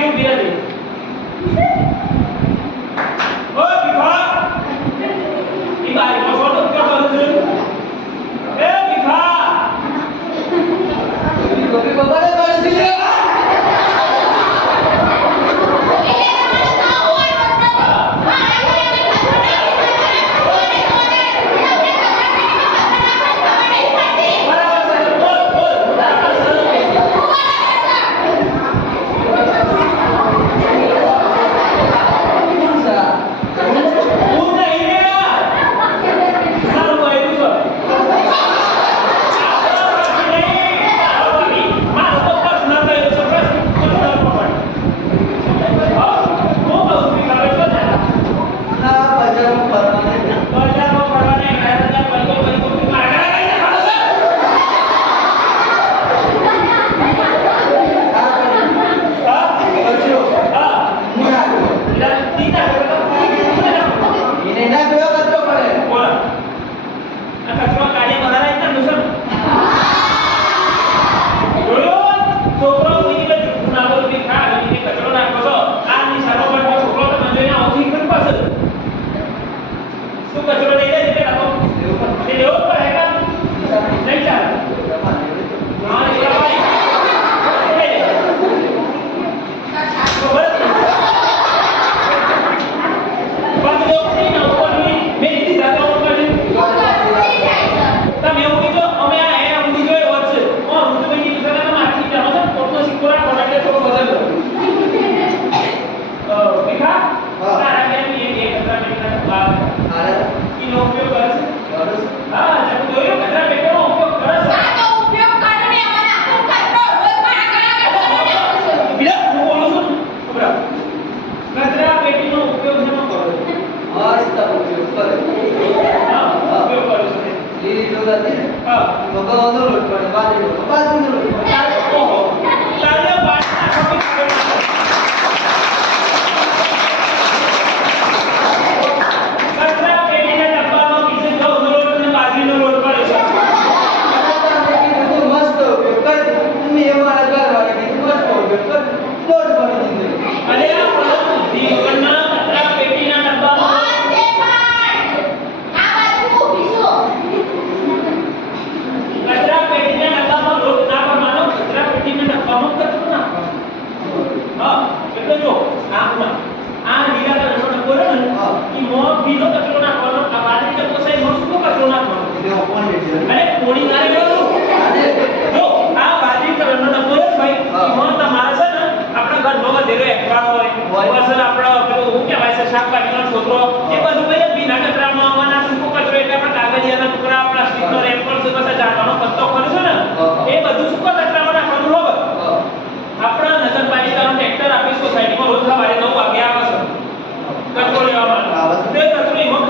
আগেও বিরাজমান los dos, los, los, los, તેરો એકવાર હોય. વરસન આપણો પેલો હું કહેવાય છે શાકભાજીનો છોકરો એ બધું ભાઈ બિના કચરામાં આવવાના સૂકો કચરો એટલે આપણે કાગળિયાના ટુકડા પ્લાસ્ટિકનો રેપર છે પછી પત્તો ખરો છે ને એ બધું સૂકો કચરામાં નાખવાનું હોય. આપણા નગરપાલિકાનો ટ્રેક્ટર આપી સોસાયટીમાં રોજ સવારે 9 વાગે આવે છે. કચરો લેવામાં. આવે તે કચરો એમાં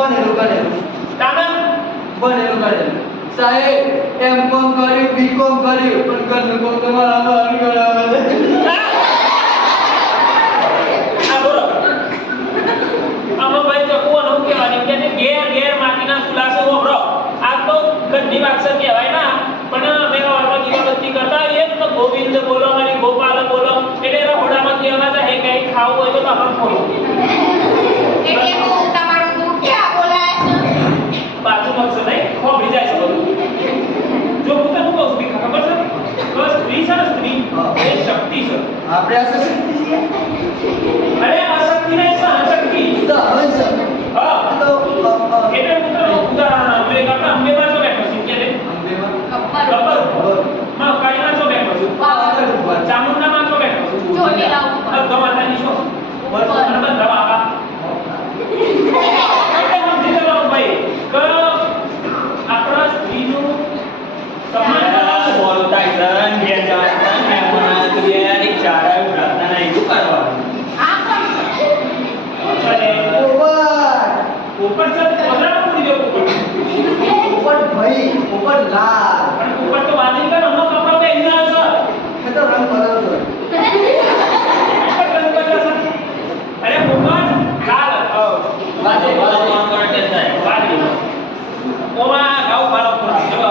બનેલું કરેલું. તાના બનેલું કરેલું. સાહેબ એમ કોમ કર્યું બી કોમ કર્યું પણ ઘરનું કોમ તમારા બહાર કરાવે ગોવિંદ બોલો મારી ગોવિંદ ભાઈ ઉપર લાલ. ઉપર તો વાદળી પર હમણાં કપડા પહેરી ના છો. એ તો રંગ બદલતો રંગ બદલતો અરે ઉપર લાલ. વાદળી વાદળી. કરે થાય વાદળી ઓમાં ગાઉ મારો પૂરા ચલો.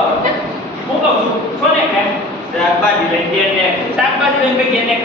હું કહું છું છો ને કે શાકભાજી લઈને ગયા ને શાકભાજી લઈને ગયા ને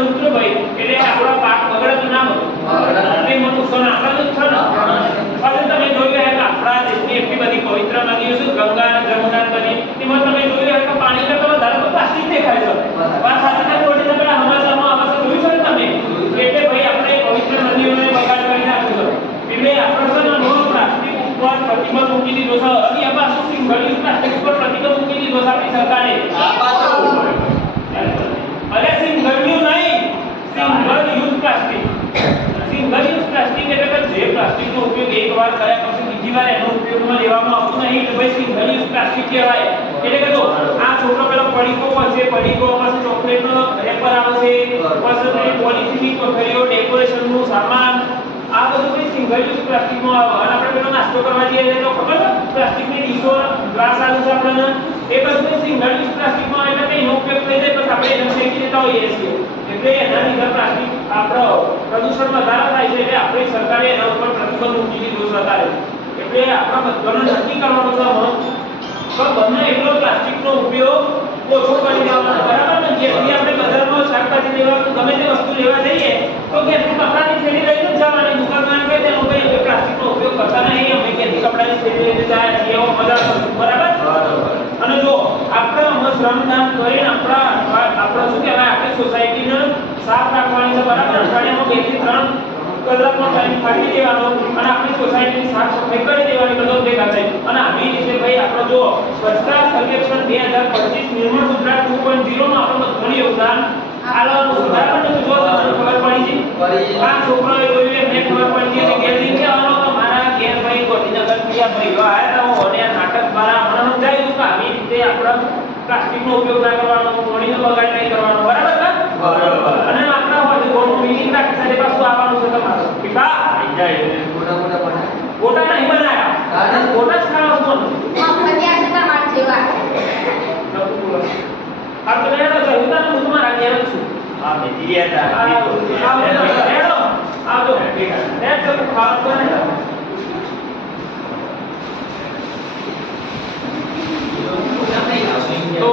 અંદર ભાઈ, એટલે આપણો પાક બગડતો ના બગડે એટલે મને નુકસાન આપણે જ થશે પાછું તમે જોઈ રહ્યા કે આપણા દેશની એટલી બધી પવિત્ર નદીઓ છે, ગંગા જમુના નદી. એમાં તમે જોઈ રહ્યા કે પાણી કરતા વધારે તો પ્લાસ્ટિક દેખાય છે. વાત સાથે સાથે મોટી સંખ્યા હમણાં આવે છે જોયું છે તમે? એટલે ભાઈ, આપણે પવિત્ર નદીઓને બગાડ કરી નાખ્યું છે. એટલે આપણે છે ને પ્લાસ્ટિક ઉપર પ્રતિબંધ મૂકી દીધો છે પ્રતિકાર એનો ઉપયોગમાં લેવામાં આવતો નહીં. તો ભાઈ સિંગલ પ્લાસ્ટિક કહેવાય. એટલે કે જો આ છોકરો પેલો પડીકો પડશે પડીકો પાસે ચોકલેટનો રેપર આવશે પાસે પોલિથીનની પથરીઓ ડેકોરેશનનું સામાન. આ બધું ભાઈ સિંગલ યુઝ પ્લાસ્ટિકમાં આવે. અને આપણે પેલો નાસ્તો કરવા જઈએ તો ખબર પ્લાસ્ટિકની ડીશો, ગ્લાસ આવે છે આપણને. એ બધું સિંગલ યુઝ પ્લાસ્ટિકમાં એટલે કે એનો ઉપયોગ થઈ જાય બસ આપણે એને ફેંકી દેતા હોઈએ છીએ. એટલે એના લીધે પ્લાસ્ટિક આપણો પ્રદૂષણ વધારે થાય છે. એટલે આપણી સરકારે એના ઉપર પ્રતિબંધ મૂકી દીધો અત્યારે. એટલે આપણા બધાને નક્કી કરવાનું છે તો બંને એટલો પ્લાસ્ટિકનો ઉપયોગ ઓછો કરી દેવાનો બરાબર ને? જેથી આપણે બજારમાં શાકભાજી લેવા કે ગમે તે વસ્તુ લેવા જઈએ, તો ઘેરથી કપડાની થેલી લઈને જ જવાની. દુકાનમાં કે તેનો ભાઈ અમે પ્લાસ્ટિકનો ઉપયોગ કરતા નહીં. અમે કે કપડાની થેલી લઈને જાય છીએ એવો મજા બરાબર? અને જો આપણે અમે શ્રમદાન કરીને આપણા, આપણે શું કહેવાય, આપણી સોસાયટીને સાફ રાખવાની છે. બરાબર? અઠવાડિયામાં બેથી ત્રણ કલાકનો ટાઈમ ફાળવી દેવાનો અને આપણી સોસાયટીની સાફ સફાઈ કરી દેવાની બધો ભેગા અને આવી રીતે ભાઈ આપણો જો સ્વચ્છતા સર્વેક્ષણ બે હજાર પચીસ નિર્મળ ગુજરાત ટુ પોઈન્ટ ઝીરોમાં આપણે યોગદાન આલવાનું છે બરાબર તો જો તમને ખબર પડી છે. આ છોકરાએ જોયું મેં ખબર પડી છે કે જઈને કહેવાનો કે મારા ઘેર ભાઈ ગોધીનગર બીજા ભાઈઓ આયા હતા હું અને નાટક મારા મને સમજાયું કે આવી રીતે આપણે પ્લાસ્ટિકનો ઉપયોગ ના કરવાનો પાણીનો બગાડ નહીં કરવાનો બરાબર ને બરાબર. અને કોન્ફિલિંગના સિલેબસ તો આવવાનો છે તમારો. પિતા થઈ જાય ગોટા ગોટા બનાવ્યા ગોટા નહીં બનાવ્યા ગોટા જ ખાવા શું ફરિયા છે તમાર જેવા. આ તો રેડો છે હું તમને તમારા ઘેર છું. આ મે દિયા તા આ રેડો આ તો રેડ તો ખાવા તો નહીં તો